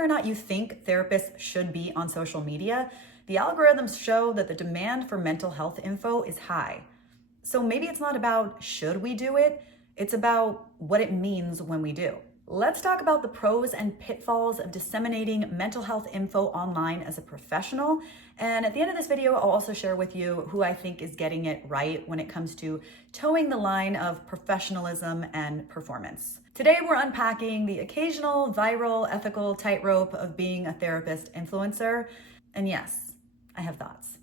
whether or not you think therapists should be on social media, the algorithms show that the demand for mental health info is high. So maybe it's not about should we do it, it's about what it means when we do. Let's talk about the pros and pitfalls of disseminating mental health info online as a professional. And at the end of this video, I'll also share with you who I think is getting it right when it comes to towing the line of professionalism and performance. Today, we're unpacking the occasional viral ethical tightrope of being a therapist influencer. And yes, I have thoughts.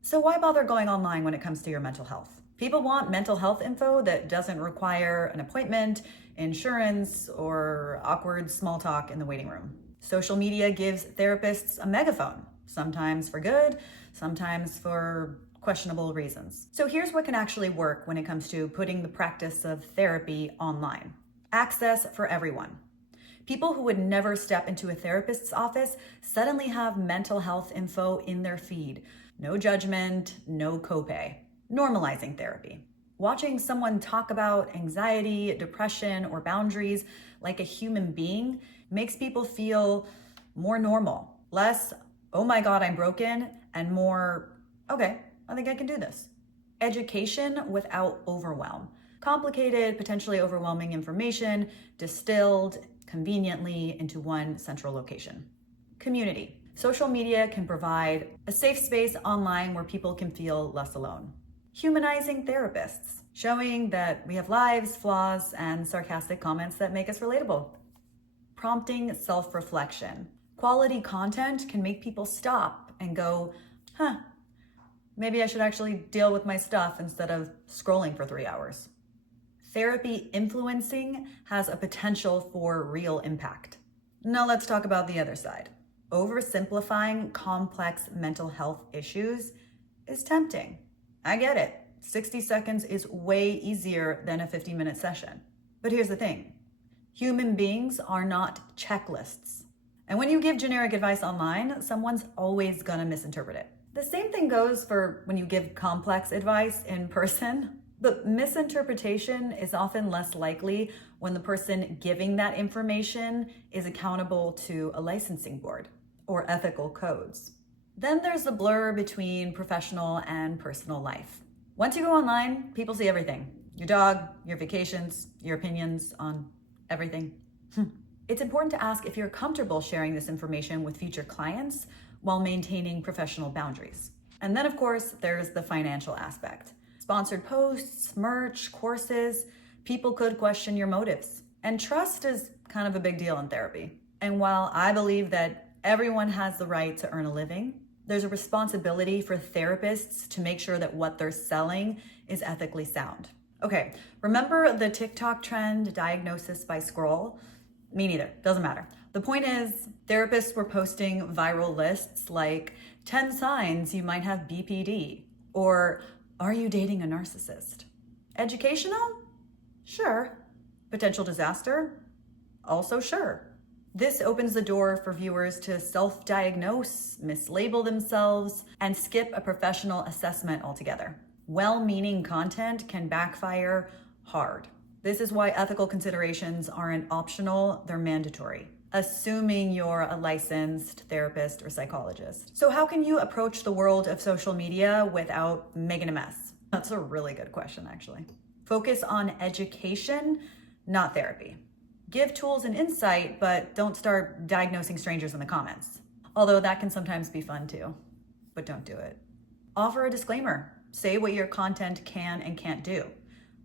So why bother going online when it comes to your mental health? People want mental health info that doesn't require an appointment, insurance, or awkward small talk in the waiting room. Social media gives therapists a megaphone, sometimes for good, sometimes for questionable reasons. So here's what can actually work when it comes to putting the practice of therapy online. Access for everyone. People who would never step into a therapist's office suddenly have mental health info in their feed. No judgment, no copay. Normalizing therapy. Watching someone talk about anxiety, depression, or boundaries like a human being makes people feel more normal. Less, oh my God, I'm broken, and more, okay, I think I can do this. Education without overwhelm. Complicated, potentially overwhelming information distilled conveniently into one central location. Community. Social media can provide a safe space online where people can feel less alone. Humanizing therapists, showing that we have lives, flaws, and sarcastic comments that make us relatable. Prompting self-reflection. Quality content can make people stop and go, maybe I should actually deal with my stuff instead of scrolling for 3 hours. Therapy influencing has a potential for real impact. Now let's talk about the other side. Oversimplifying complex mental health issues is tempting. I get it. 60 seconds is way easier than a 50-minute session. But here's the thing. Human beings are not checklists. And when you give generic advice online, someone's always gonna misinterpret it. The same thing goes for when you give complex advice in person. But misinterpretation is often less likely when the person giving that information is accountable to a licensing board or ethical codes. Then there's the blur between professional and personal life. Once you go online, people see everything. Your dog, your vacations, your opinions on everything. It's important to ask if you're comfortable sharing this information with future clients while maintaining professional boundaries. And then of course, there's the financial aspect. Sponsored posts, merch, courses, people could question your motives. And trust is kind of a big deal in therapy. And while I believe that everyone has the right to earn a living, there's a responsibility for therapists to make sure that what they're selling is ethically sound. Okay, remember the TikTok trend, diagnosis by scroll? Me neither, doesn't matter. The point is, therapists were posting viral lists like 10 signs you might have BPD, or are you dating a narcissist? Educational? Sure. Potential disaster? Also sure. This opens the door for viewers to self-diagnose, mislabel themselves, and skip a professional assessment altogether. Well-meaning content can backfire hard. This is why ethical considerations aren't optional, they're mandatory, assuming you're a licensed therapist or psychologist. So how can you approach the world of social media without making a mess? That's a really good question, actually. Focus on education, not therapy. Give tools and insight, but don't start diagnosing strangers in the comments. Although that can sometimes be fun too, but don't do it. Offer a disclaimer. Say what your content can and can't do.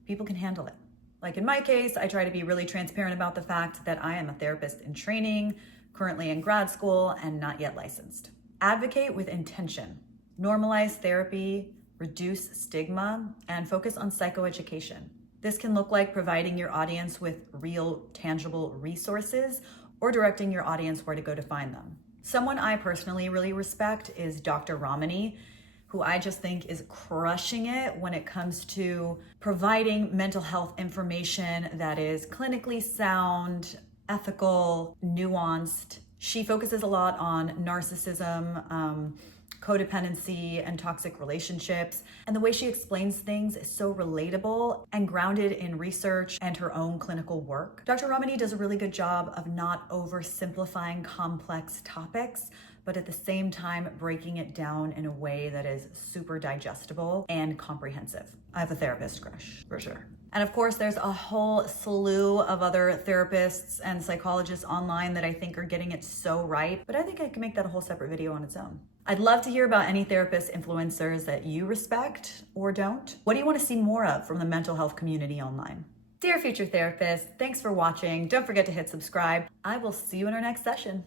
People can handle it. Like in my case, I try to be really transparent about the fact that I am a therapist in training, currently in grad school, and not yet licensed. Advocate with intention. Normalize therapy, reduce stigma, and focus on psychoeducation. This can look like providing your audience with real, tangible resources or directing your audience where to go to find them. Someone I personally really respect is Dr. Ramani, who I just think is crushing it when it comes to providing mental health information that is clinically sound, ethical, nuanced. She focuses a lot on narcissism, codependency, and toxic relationships. And the way she explains things is so relatable and grounded in research and her own clinical work. Dr. Ramani does a really good job of not oversimplifying complex topics, but at the same time breaking it down in a way that is super digestible and comprehensive. I have a therapist crush, for sure. And of course, there's a whole slew of other therapists and psychologists online that I think are getting it so right, but I think I can make that a whole separate video on its own. I'd love to hear about any therapist influencers that you respect or don't. What do you want to see more of from the mental health community online? Dear future therapist, thanks for watching. Don't forget to hit subscribe. I will see you in our next session.